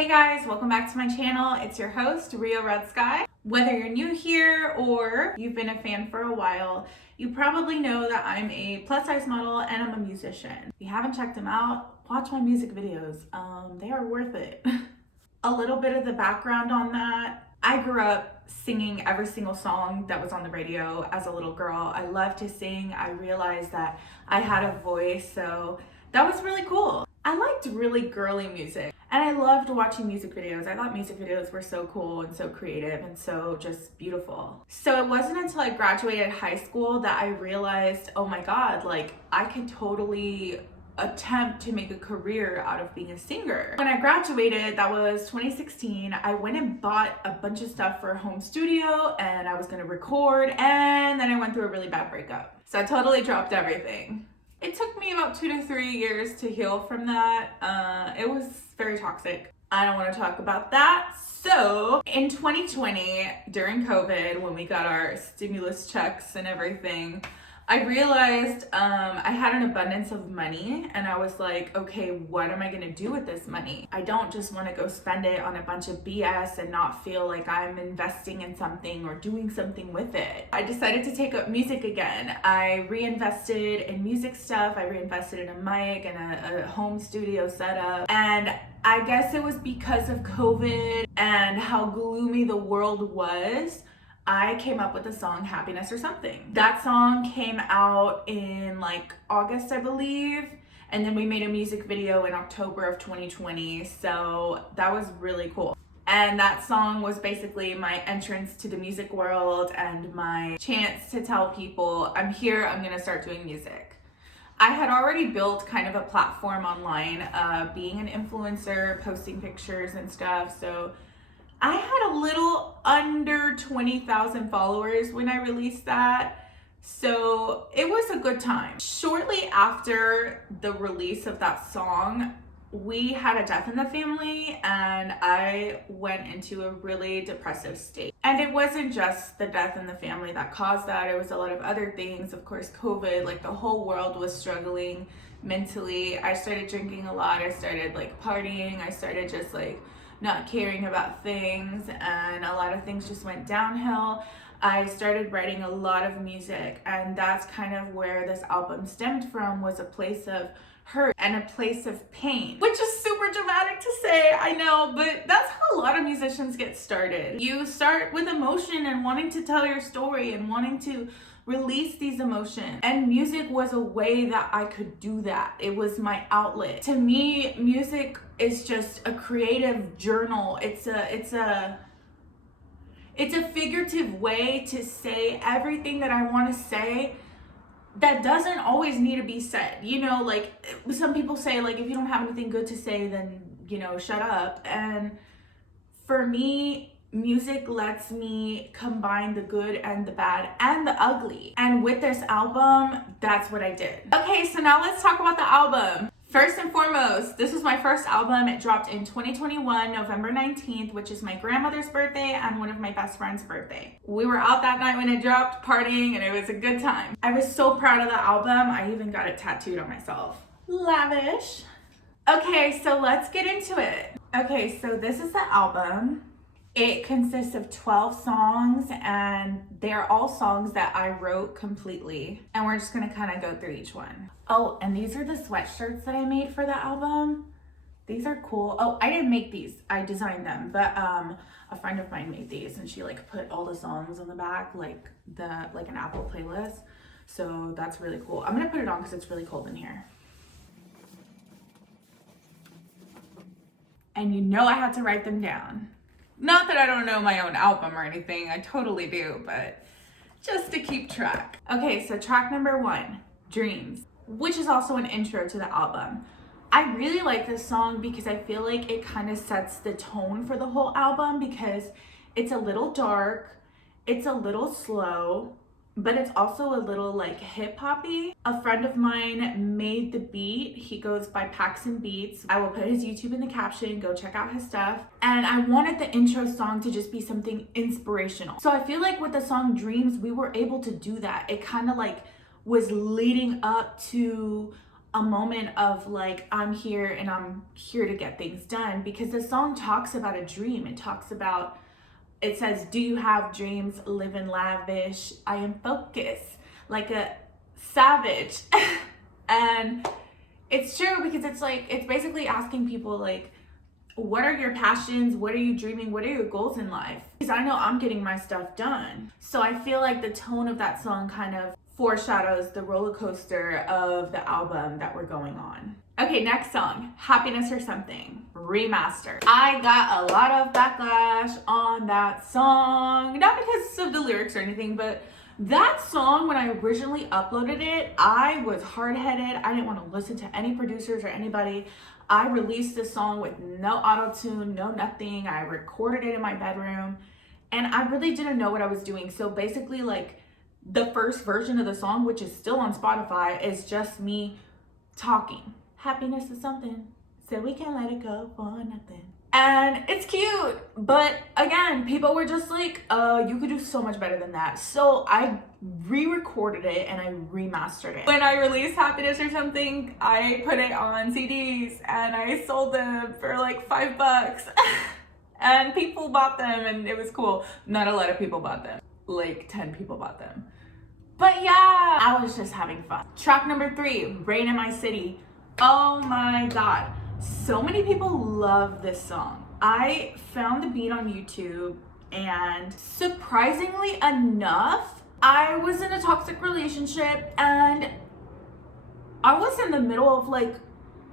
Hey guys, welcome back to my channel. It's your host, Rio Red Sky. Whether you're new here or you've been a fan for a while, you probably know that I'm a plus size model and I'm a musician. If you haven't checked them out, watch my music videos. They are worth it. A little bit of the background on that. I grew up singing every single song that was on the radio as a little girl. I loved to sing. I realized that I had a voice, so that was really cool. I liked really girly music and I loved watching music videos. I thought music videos were so cool and so creative and so just beautiful. So it wasn't until I graduated high school that I realized, oh my God, like I could totally attempt to make a career out of being a singer. When I graduated, that was 2016, I went and bought a bunch of stuff for a home studio and I was gonna record, and then I went through a really bad breakup. So I totally dropped everything. It took me about 2 to 3 years to heal from that. It was very toxic. I don't want to talk about that. So in 2020, during COVID, when we got our stimulus checks and everything, I realized I had an abundance of money and I was like, okay, what am I gonna do with this money? I don't just wanna go spend it on a bunch of BS and not feel like I'm investing in something or doing something with it. I decided to take up music again. I reinvested in music stuff. I reinvested in a mic and a home studio setup. And I guess it was because of COVID and how gloomy the world was, I came up with the song Happiness or Something. That song came out in like August, I believe, and then we made a music video in October of 2020, so that was really cool. And that song was basically my entrance to the music world and my chance to tell people, I'm here, I'm gonna start doing music. I had already built kind of a platform online, being an influencer, posting pictures and stuff, so I had a little under 20,000 followers when I released that, so it was a good time. Shortly after the release of that song, we had a death in the family and I went into a really depressive state. And it wasn't just the death in the family that caused that, it was a lot of other things. Of course, COVID, like the whole world was struggling mentally. I started drinking a lot, I started like partying, I started just like not caring about things, and a lot of things just went downhill. I started writing a lot of music, and that's kind of where this album stemmed from, was a place of hurt and a place of pain, which is super dramatic to say, I know, but that's how a lot of musicians get started. You start with emotion and wanting to tell your story and wanting to release these emotions, and music was a way that I could do that. It was my outlet. To me, music is just a creative journal. It's a figurative way to say everything that I want to say that doesn't always need to be said. You know, like some people say, like, if you don't have anything good to say, then, you know, shut up. And for me, music lets me combine the good and the bad and the ugly. And with this album, that's what I did. Okay, so now let's talk about the album. First and foremost, this was my first album. It dropped in 2021, November 19th, which is my grandmother's birthday and one of my best friend's birthday. We were out that night when it dropped, partying, and it was a good time. I was so proud of the album. I even got it tattooed on myself. Lavish. Okay, so let's get into it. Okay, so this is the album. It consists of 12 songs, and they're all songs that I wrote completely. And we're just gonna kind of go through each one. Oh, and these are the sweatshirts that I made for the album. These are cool. Oh, I didn't make these, I designed them, but a friend of mine made these, and she like put all the songs on the back, like an Apple playlist. So that's really cool. I'm gonna put it on because it's really cold in here. And you know I had to write them down. Not that I don't know my own album or anything, I totally do, but just to keep track. Okay, so track number 1, Dreams, which is also an intro to the album. I really like this song because I feel like it kind of sets the tone for the whole album, because it's a little dark, it's a little slow, but it's also a little like hip-hoppy. A friend of mine made the beat. He goes by Paxson Beats. I will put his YouTube in the caption, go check out his stuff. And I wanted the intro song to just be something inspirational. So I feel like with the song Dreams, we were able to do that. It kind of like was leading up to a moment of like, I'm here and I'm here to get things done, because the song talks about a dream. It says, do you have dreams? Live in lavish. I am focused like a savage. And it's true, because it's like, it's basically asking people like, what are your passions? What are you dreaming? What are your goals in life? Because I know I'm getting my stuff done. So I feel like the tone of that song kind of foreshadows the roller coaster of the album that we're going on. Okay, next song, Happiness or Something, Remastered. I got a lot of backlash on that song, not because of the lyrics or anything, but that song, when I originally uploaded it, I was hard-headed. I didn't want to listen to any producers or anybody. I released this song with no auto-tune, no nothing. I recorded it in my bedroom, and I really didn't know what I was doing. So basically, like, the first version of the song, which is still on Spotify, is just me talking. Happiness is something, so we can't let it go for nothing. And it's cute, but again, people were just like, you could do so much better than that. So I re-recorded it and I remastered it. When I released Happiness or Something, I put it on CDs and I sold them for like $5. And people bought them and it was cool. Not a lot of people bought them. Like 10 people bought them. But yeah, I was just having fun. Track number 3, Rain in My City. Oh my God. So many people love this song. I found the beat on YouTube, and surprisingly enough, I was in a toxic relationship and I was in the middle of like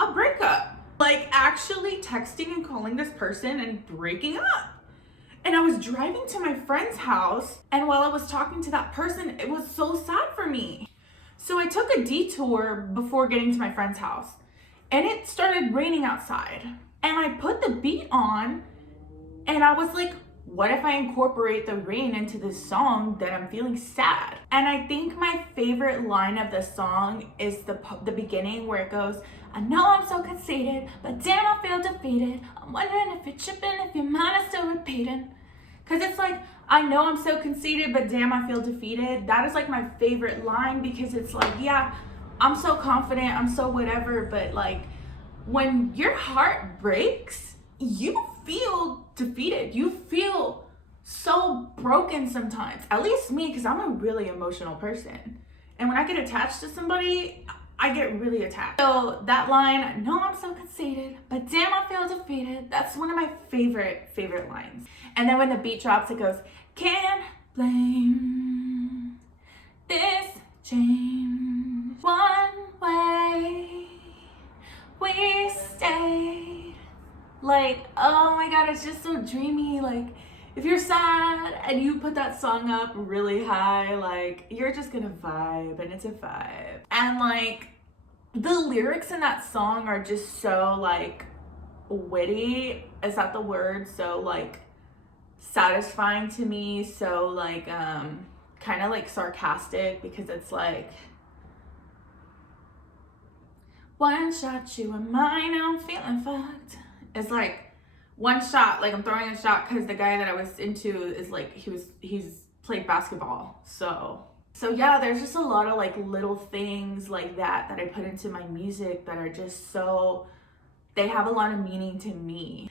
a breakup. Like actually texting and calling this person and breaking up. And I was driving to my friend's house, and while I was talking to that person, it was so sad for me. So I took a detour before getting to my friend's house. And it started raining outside. And I put the beat on and I was like, what if I incorporate the rain into this song that I'm feeling sad? And I think my favorite line of the song is the beginning, where it goes, I know I'm so conceited, but damn, I feel defeated. I'm wondering if you're tripping, if your mind is still repeating. Cause it's like, I know I'm so conceited, but damn, I feel defeated. That is like my favorite line, because it's like, yeah, I'm so confident, I'm so whatever, but like when your heart breaks, you feel defeated. You feel so broken sometimes. At least me, because I'm a really emotional person. And when I get attached to somebody, I get really attached. So that line, no, I'm so conceited, but damn, I feel defeated. That's one of my favorite lines. And then when the beat drops, it goes, can't blame this change. One way we stayed. Like, oh my God, it's just so dreamy. Like, if you're sad and you put that song up really high, like, you're just gonna vibe, and it's a vibe. And like, the lyrics in that song are just so like witty. Is that the word? So like satisfying to me. So like kind of like sarcastic, because it's like, one shot, you were mine, I'm feeling fucked. It's like one shot, like I'm throwing a shot because the guy that I was into is like, he's played basketball. So yeah, there's just a lot of like little things like that I put into my music that are just so, they have a lot of meaning to me.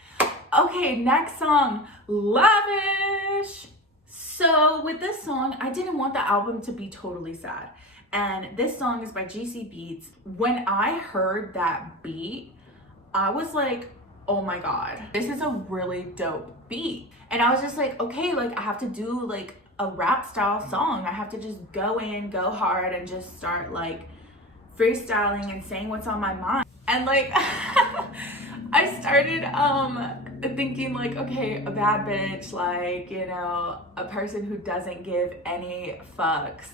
Okay, next song, Lavish. So with this song, I didn't want the album to be totally sad. And this song is by GC Beats. When I heard that beat, I was like, oh my God, this is a really dope beat. And I was just like, okay, like I have to do like a rap style song. I have to just go in, go hard, and just start like freestyling and saying what's on my mind. And like, I started thinking like, okay, a bad bitch, like, you know, a person who doesn't give any fucks.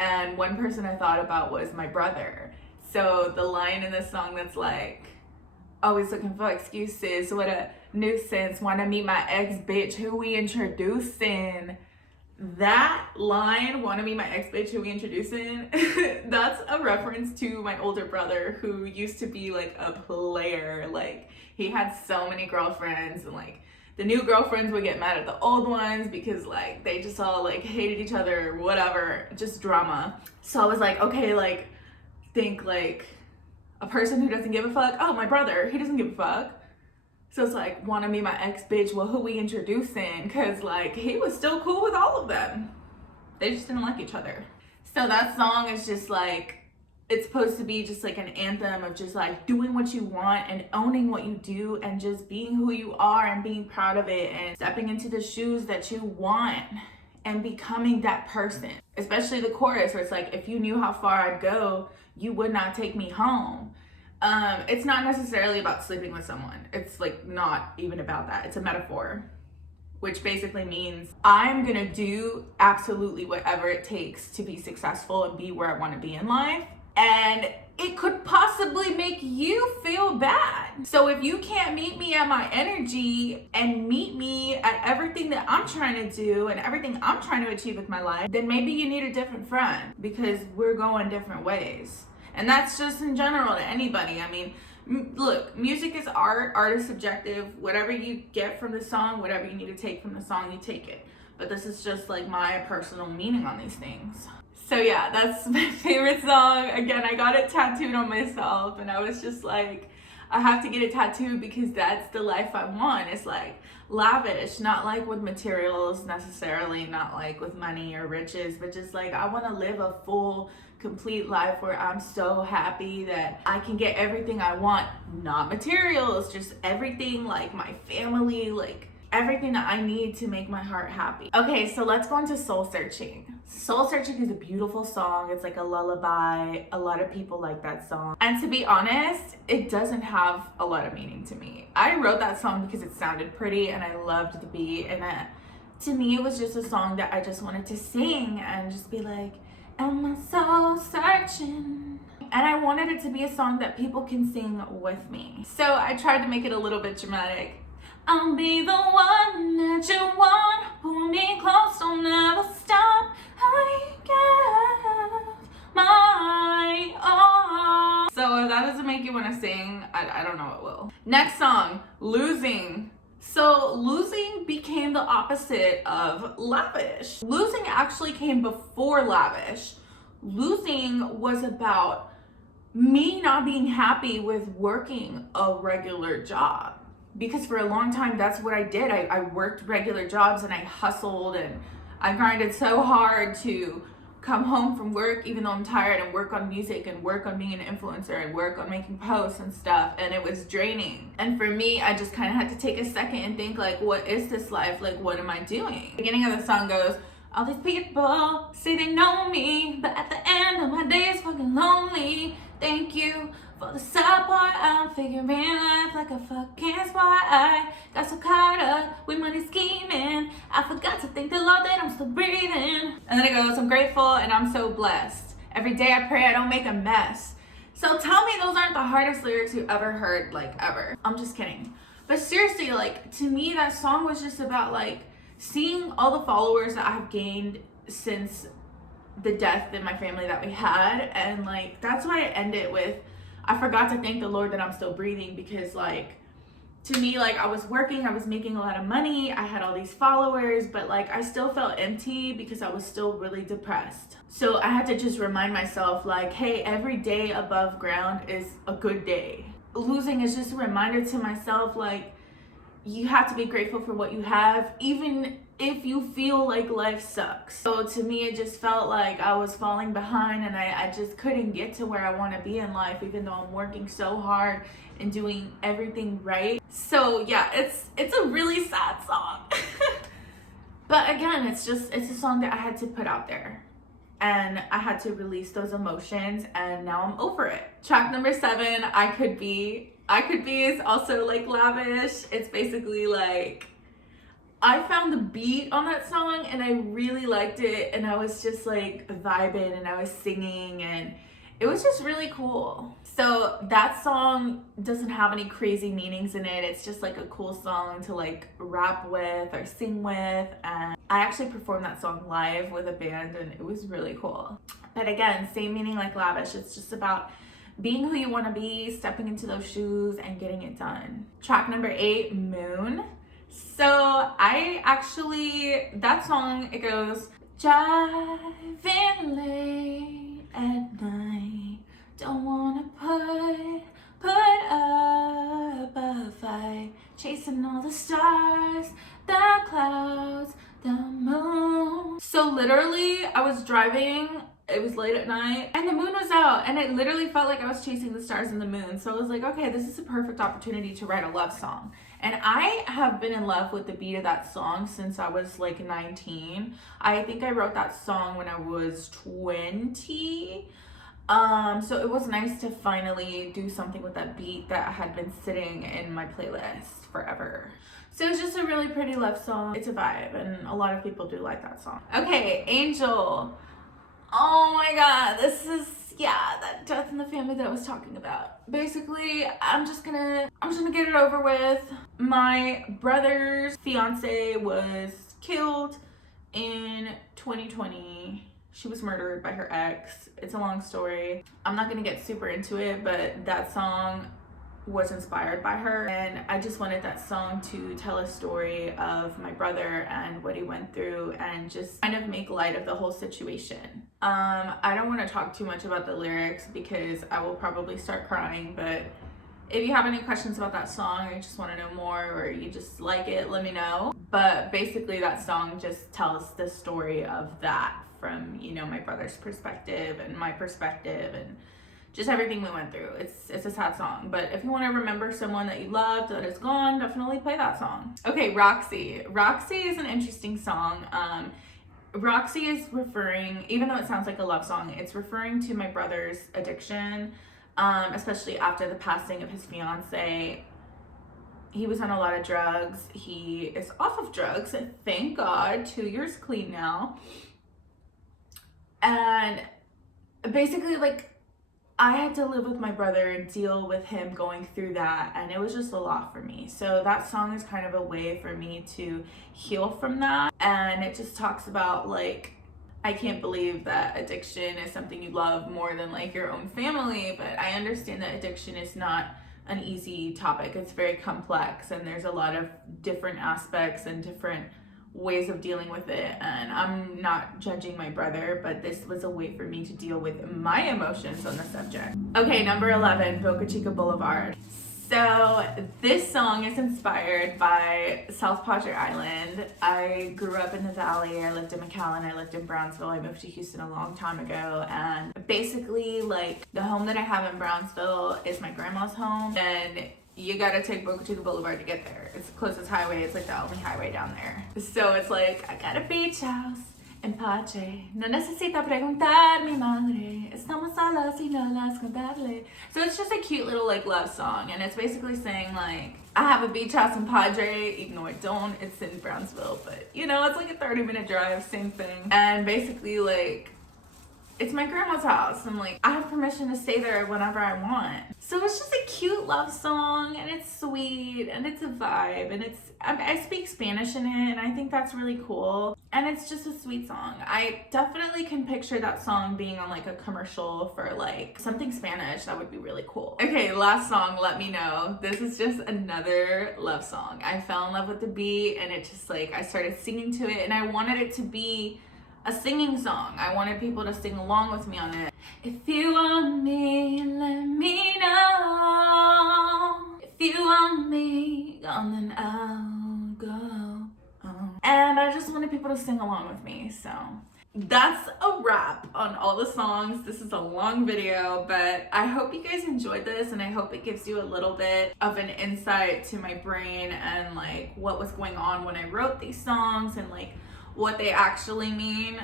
And one person I thought about was my brother. So the line in this song that's like, always looking for excuses, what a nuisance, wanna meet my ex bitch, who we introducing. That line, wanna meet my ex bitch, who we introducing, that's a reference to my older brother, who used to be like a player. Like he had so many girlfriends, and like the new girlfriends would get mad at the old ones because like they just all like hated each other or whatever, just drama. So I was like, okay, like think like a person who doesn't give a fuck. Oh, my brother, he doesn't give a fuck. So it's like, wanna be my ex bitch? Well, who we introducing? Cause like, he was still cool with all of them. They just didn't like each other. So that song is just like, it's supposed to be just like an anthem of just like doing what you want and owning what you do and just being who you are and being proud of it and stepping into the shoes that you want and becoming that person. Especially the chorus where it's like, if you knew how far I'd go, you would not take me home. It's not necessarily about sleeping with someone. It's like not even about that. It's a metaphor, which basically means I'm gonna do absolutely whatever it takes to be successful and be where I wanna be in life. And it could possibly make you feel bad. So if you can't meet me at my energy and meet me at everything that I'm trying to do and everything I'm trying to achieve with my life, then maybe you need a different friend because we're going different ways. And that's just in general to anybody. I mean, look, music is art. Art is subjective. Whatever you get from the song, whatever you need to take from the song, you take it. But this is just like my personal meaning on these things. So yeah, that's my favorite song. Again, I got it tattooed on myself and I was just like, I have to get it tattooed because that's the life I want. It's like lavish, not like with materials necessarily, not like with money or riches, but just like I want to live a full, complete life where I'm so happy that I can get everything I want, not materials, just everything, like my family, like everything that I need to make my heart happy. Okay, so let's go into Soul Searching. Soul Searching is a beautiful song. It's like a lullaby. A lot of people like that song. And to be honest, it doesn't have a lot of meaning to me. I wrote that song because it sounded pretty and I loved the beat. And to me, it was just a song that I just wanted to sing and just be like, am I soul searching? And I wanted it to be a song that people can sing with me. So I tried to make it a little bit dramatic. I'll be the one that you want. Pull me close, don't never stop. I give my all. So if that doesn't make you want to sing, I don't know what will. Next song, Losing. So Losing became the opposite of Lavish. Losing actually came before Lavish. Losing was about me not being happy with working a regular job. Because for a long time, that's what I did. I worked regular jobs and I hustled and I grinded so hard to come home from work, even though I'm tired, and work on music and work on being an influencer and work on making posts and stuff. And it was draining. And for me, I just kind of had to take a second and think like, what is this life? Like, what am I doing? The beginning of the song goes, all these people say they know me, but at the end of my day, it's fucking lonely. Thank you for the support. I'm figuring life like a fucking spy. I got so caught up with money scheming. I forgot to thank the Lord that I'm still breathing. And then it goes, I'm grateful and I'm so blessed. Every day I pray I don't make a mess. So tell me those aren't the hardest lyrics you ever heard, like ever. I'm just kidding. But seriously, like to me, that song was just about like seeing all the followers that I've gained since the death in my family that we had. And like, that's why I end it with, I forgot to thank the Lord that I'm still breathing, because like, to me, like I was working, I was making a lot of money, I had all these followers, but like I still felt empty because I was still really depressed. So I had to just remind myself like, hey, every day above ground is a good day. Losing is just a reminder to myself, like, you have to be grateful for what you have, even if you feel like life sucks. So to me, it just felt like I was falling behind and I just couldn't get to where I want to be in life, even though I'm working so hard and doing everything right. So yeah, it's a really sad song. But again, it's a song that I had to put out there. And I had to release those emotions, and now I'm over it. Track number 7, I Could Be is also like Lavish. It's basically like, I found the beat on that song and I really liked it, and I was just like vibing and I was singing and it was just really cool. So that song doesn't have any crazy meanings in it. It's just like a cool song to like rap with or sing with. And I actually performed that song live with a band and it was really cool. But again, same meaning like Lavish. It's just about being who you want to be, stepping into those shoes and getting it done. Track number 8, Moon. So that song, it goes, driving late at night, Don't wanna put up a fight, chasing all the stars, the clouds, the moon. So literally, I was driving, it was late at night, and the moon was out, and it literally felt like I was chasing the stars and the moon. So I was like, okay, this is a perfect opportunity to write a love song. And I have been in love with the beat of that song since I was like 19. I think I wrote that song when I was 20. So it was nice to finally do something with that beat that had been sitting in my playlist forever. So it's just a really pretty love song. It's a vibe, and a lot of people do like that song. Okay, Angel. Oh my god, this is, yeah, that death in the family that I was talking about. Basically, I'm just gonna get it over with. My brother's fiance was killed in 2020. She was murdered by her ex. It's a long story. I'm not gonna get super into it, but that song was inspired by her, and I just wanted that song to tell a story of my brother and what he went through, and just kind of make light of the whole situation. I don't want to talk too much about the lyrics because I will probably start crying, but if you have any questions about that song, or you just want to know more, or you just like it, let me know. But basically that song just tells the story of that from, you know, my brother's perspective and my perspective, and just everything we went through. It's a sad song, but if you want to remember someone that you loved that is gone, definitely play that song. Okay, ROXY. ROXY is an interesting song. ROXY is referring, even though it sounds like a love song, it's referring to my brother's addiction, especially after the passing of his fiance. He was on a lot of drugs. He is off of drugs, thank God, 2 years clean now. And basically, like, I had to live with my brother and deal with him going through that, and it was just a lot for me. So that song is kind of a way for me to heal from that, and it just talks about, like, I can't believe that addiction is something you love more than like your own family, but I understand that addiction is not an easy topic. It's very complex, and there's a lot of different aspects and different ways of dealing with it, and I'm not judging my brother, but this was a way for me to deal with my emotions on the subject. Okay, number 11, Boca Chica Boulevard. So this song is inspired by South Padre Island. I grew up in the Valley. I lived in McAllen. I lived in Brownsville. I moved to Houston a long time ago, and basically, like, the home that I have in Brownsville is my grandma's home, and you gotta take Boca Chica Boulevard to get there. It's the closest highway. It's like the only highway down there. So it's like, I got a beach house en Pache. No necesita preguntar mi madre. Estamos solas y no las contarle. So it's just a cute little like love song, and it's basically saying like, I have a beach house in Padre, even though I don't. It's in Brownsville, but you know, it's like a 30-minute drive, same thing. And basically, like, it's my grandma's house, and like, I have permission to stay there whenever I want. So it's just a cute love song, and it's sweet, and it's a vibe, and I speak Spanish in it, and I think that's really cool. And it's just a sweet song. I definitely can picture that song being on like a commercial for like something Spanish. That would be really cool. Okay, last song, Let Me Know. This is just another love song. I fell in love with the beat, and it just like, I started singing to it, and I wanted it to be a singing song. I wanted people to sing along with me on it. If you want me, let me know. If you want me, then I'll go. And I just wanted people to sing along with me. So that's a wrap on all the songs. This is a long video, but I hope you guys enjoyed this, and I hope it gives you a little bit of an insight to my brain and like what was going on when I wrote these songs, and like what they actually mean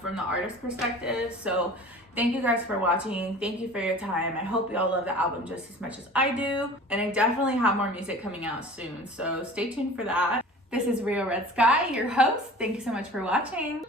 from the artist perspective. So thank you guys for watching. Thank you for your time. I hope y'all love the album just as much as I do, and I definitely have more music coming out soon, so stay tuned for that. This is Rio Red Sky, your host. Thank you so much for watching.